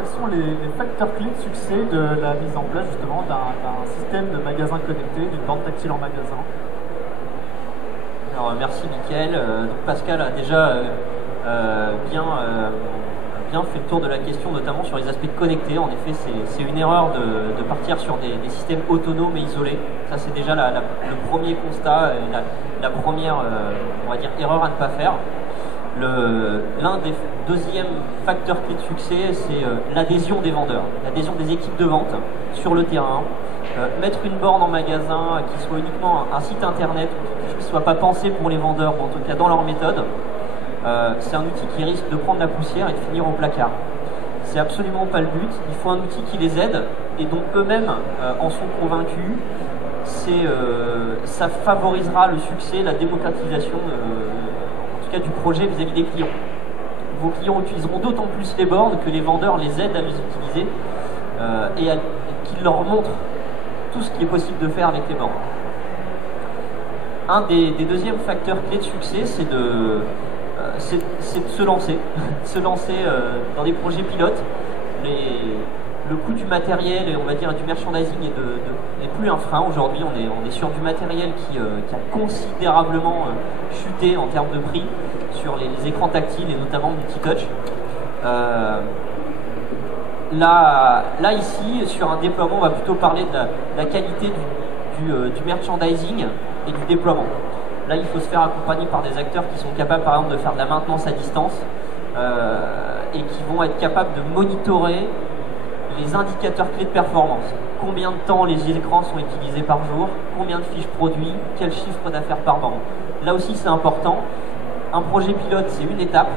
quels sont les facteurs clés de succès de la mise en place justement d'un système de magasin connecté, d'une borne tactile en magasin? Alors merci Mickaël. Donc Pascal a déjà bien fait le tour de la question, notamment sur les aspects connectés. En effet, c'est une erreur de partir sur des systèmes autonomes et isolés. Ça, c'est déjà le premier constat, et la première, on va dire, erreur à ne pas faire. L'un des deuxièmes facteurs clés de succès, c'est l'adhésion des vendeurs, l'adhésion des équipes de vente sur le terrain. Mettre une borne en magasin qui soit uniquement un site internet, qui ne soit pas pensé pour les vendeurs, ou en tout cas dans leur méthode, c'est un outil qui risque de prendre la poussière et de finir au placard. C'est absolument pas le but. Il faut un outil qui les aide et dont eux-mêmes en sont convaincus. Ça favorisera le succès, la démocratisation en tout cas du projet vis-à-vis des clients. Vos clients utiliseront d'autant plus les bornes que les vendeurs les aident à les utiliser et qu'ils leur montrent tout ce qui est possible de faire avec les bornes. Un des deuxièmes facteurs clés de succès, c'est de se lancer, dans des projets pilotes. Le coût du matériel et on va dire du merchandising n'est plus un frein. Aujourd'hui, on est sur du matériel qui a considérablement chuté en termes de prix sur les écrans tactiles et notamment multi-touch. Là, ici, sur un déploiement, on va plutôt parler de la qualité du merchandising et du déploiement. Là, il faut se faire accompagner par des acteurs qui sont capables, par exemple, de faire de la maintenance à distance et qui vont être capables de monitorer les indicateurs clés de performance. Combien de temps les écrans sont utilisés par jour, combien de fiches produits, quel chiffre d'affaires par banque. Là aussi, c'est important. Un projet pilote, c'est une étape,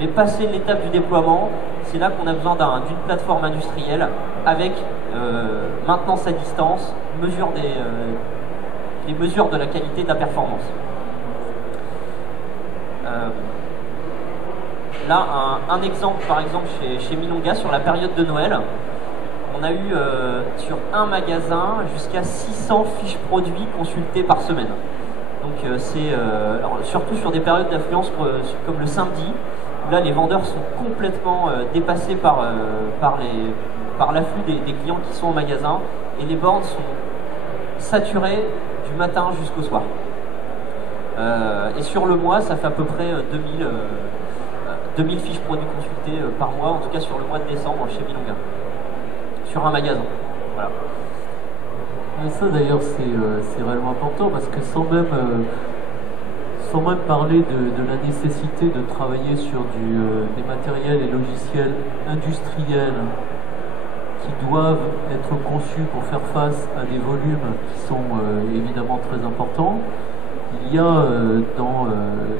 mais passer l'étape du déploiement, c'est là qu'on a besoin d'une plateforme industrielle avec maintenance à distance, les mesures de la qualité de la performance. Là, un exemple, par exemple, chez Milonga, sur la période de Noël, on a eu sur un magasin jusqu'à 600 fiches produits consultées par semaine. Donc surtout sur des périodes d'affluence comme le samedi, où là les vendeurs sont complètement dépassés par l'afflux des clients qui sont au magasin et les bornes sont saturées du matin jusqu'au soir. Et sur le mois, ça fait à peu près 2000 fiches produits consultées par mois, en tout cas sur le mois de décembre chez Milonga, sur un magasin. Voilà. Et ça d'ailleurs c'est réellement important parce que sans même parler de la nécessité de travailler sur des matériels et logiciels industriels qui doivent être conçus pour faire face à des volumes qui sont évidemment très importants, il y a dans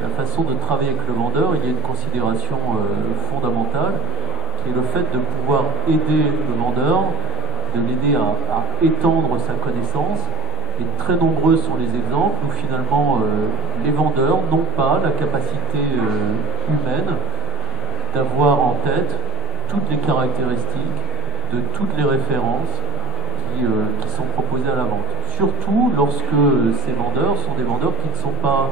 la façon de travailler avec le vendeur, il y a une considération fondamentale qui est le fait de pouvoir aider le vendeur, de l'aider à étendre sa connaissance. Et très nombreux sont les exemples où finalement les vendeurs n'ont pas la capacité humaine d'avoir en tête toutes les caractéristiques de toutes les références qui sont proposées à la vente. Surtout lorsque ces vendeurs sont des vendeurs qui ne sont pas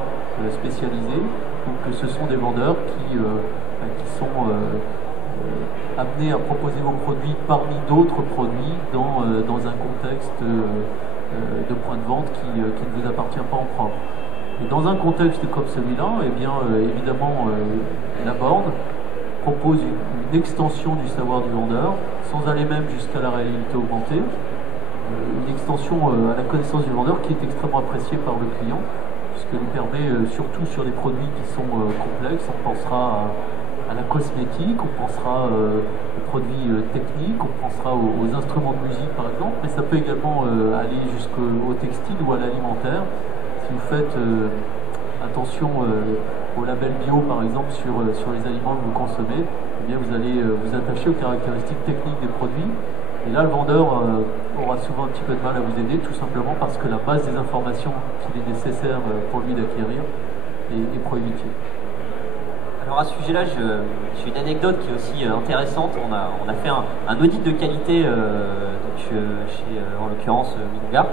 spécialisés ou que ce sont des vendeurs qui sont amenés à proposer vos produits parmi d'autres produits dans un contexte de point de vente qui ne vous appartient pas en propre. Et dans un contexte comme celui-là, eh bien, évidemment, la borne propose une extension du savoir du vendeur, sans aller même jusqu'à la réalité augmentée, une extension à la connaissance du vendeur qui est extrêmement appréciée par le client, puisqu'elle lui permet, surtout sur des produits qui sont complexes, on pensera à la cosmétique, on pensera aux produits techniques, on pensera aux instruments de musique par exemple, mais ça peut également aller jusqu'au textile ou à l'alimentaire. Si vous faites attention au label bio par exemple sur les aliments que vous consommez, eh bien vous allez vous attacher aux caractéristiques techniques des produits. Et là, le vendeur aura souvent un petit peu de mal à vous aider, tout simplement parce que la base des informations qu'il est nécessaire pour lui d'acquérir est prohibitive. Alors à ce sujet-là, j'ai une anecdote qui est aussi intéressante. On a fait un audit de qualité chez en l'occurrence Milonga.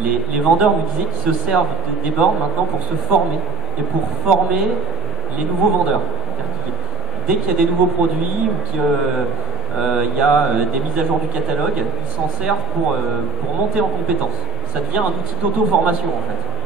Les vendeurs nous disaient qu'ils se servent des bornes maintenant pour se former et pour former les nouveaux vendeurs. Dès qu'il y a des nouveaux produits ou il y a des mises à jour du catalogue, ils s'en servent pour monter en compétences. Ça devient un outil d'auto-formation en fait.